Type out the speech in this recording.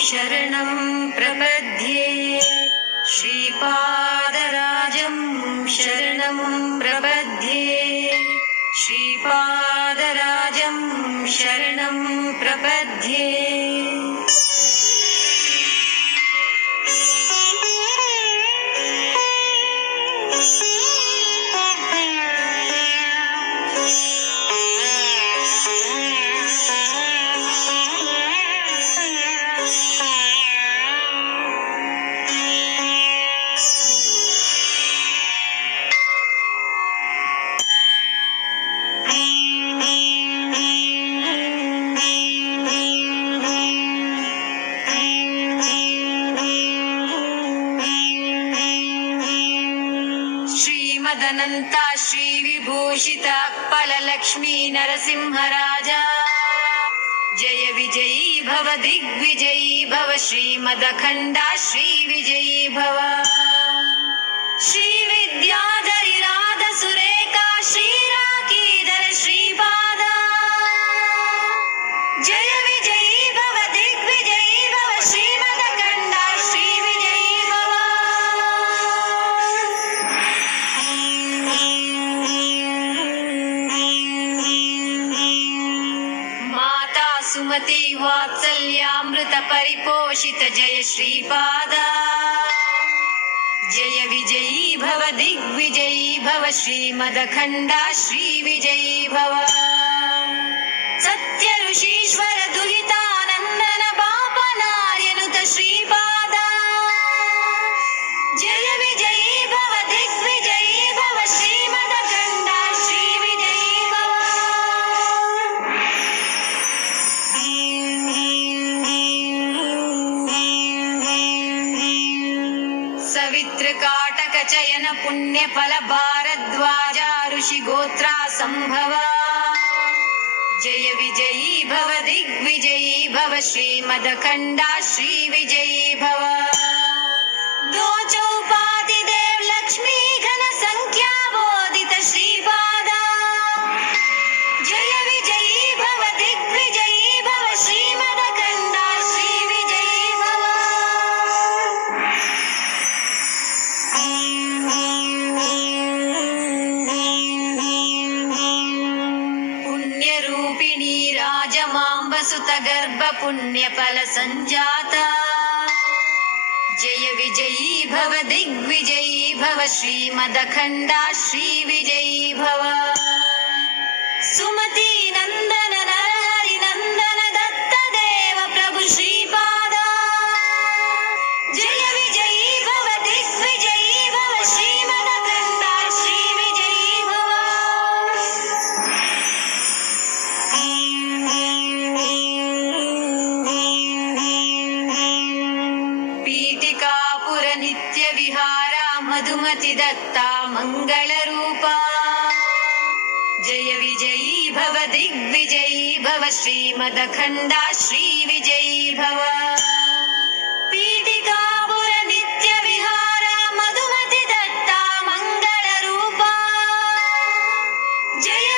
शरणं प्रपद्ये श्रीपादराजं शरणं प्रपद्ये श्रीपादराजं शरणं प्रपद्ये। श्रीमदनन्ता श्रीविभूषित फललक्ष्मी नरसिंहराजा जय विजयी भव दिग्विजयी भव श्रीमदखण्डा श्रीविजयी भव। श्रीविद्याधरिराध सुरेखा श्रीराकीधर श्रीपादा जय विजयी भव दिग्विजयी भव श्रीमदखण्डा श्रीविजयी भव। माता सुमति वात्सल्यामृत परिपोषित जय श्रीपादा जय विजयी भव दिग्विजयी भव श्रीमदखण्डा श्रीविजयी भव। सत्य ऋषीश्वर दुहितानन्दन पापनार्यनुत श्रीपादा जय विजयी भव दिग्विजयी भव श्रीमदखण्डा श्रीविजयी भव। सवितृकाटक चयन पुण्यफल भारद्वाजा ऋषि गोत्रा संभव जय विजयी भव दिग्विजयी भव श्रीमदखण्डा श्रीविजयी भव। दो चौपाति देव लक्ष्मी घन संख्या बोधित श्रीपादा जय विजयी भव दिग्विजयी भव श्रीमदखण्डा श्रीविजयी भव। पुण्यरूपिणी राजमाम्बसुत गर्भ पुण्यफल संजाता जय विजयी भव दिग्विजयी भव श्रीमदखण्डा श्रीविजयी भव। सुमति नंदन नरहरि नंदन दत्त देव प्रभु श्रीपादा जय विजयी भव दिग्विजयी भव श्रीमदखण्डा श्रीविजयी भव। पीठिकापुर नित्य विहारा मधुमति दत्ता मंगल रूपा जय विजयी भव दिग्विजयी भव श्रीमदखण्डा श्रीविजयी भव। पीठिकापुर नित्य विहारा मधुमति दत्ता मंगल रूपा जय